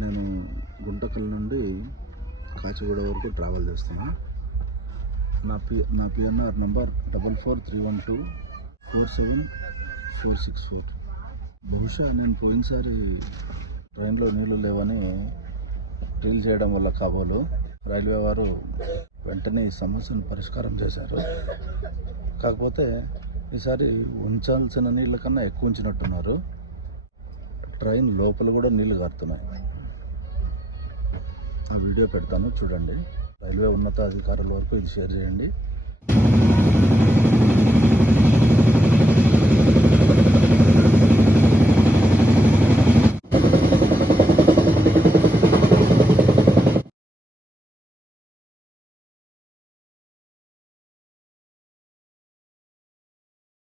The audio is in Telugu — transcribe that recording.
నేను గుంటకల్ నుండి కాచిగూడ వరకు ట్రావెల్ చేస్తున్నా. నా పిఎన్ఆర్ నెంబర్ 4431247464. బహుశా నేను పోయినసారి ట్రైన్లో నీళ్లు లేవని రీల్ చేయడం వల్ల కాబోలు రైల్వే వారు వెంటనే ఈ సమస్యను పరిష్కారం చేశారు. కాకపోతే ఈసారి ఉంచాల్సిన నీళ్ళ కన్నా ఎక్కువ ఉంచినట్టున్నారు. ట్రైన్ లోపల కూడా నీళ్లు కారుతున్నాయి. ఆ వీడియో పెడతాను, చూడండి. రైల్వే ఉన్నతాధికారుల వరకు ఇది షేర్ చేయండి.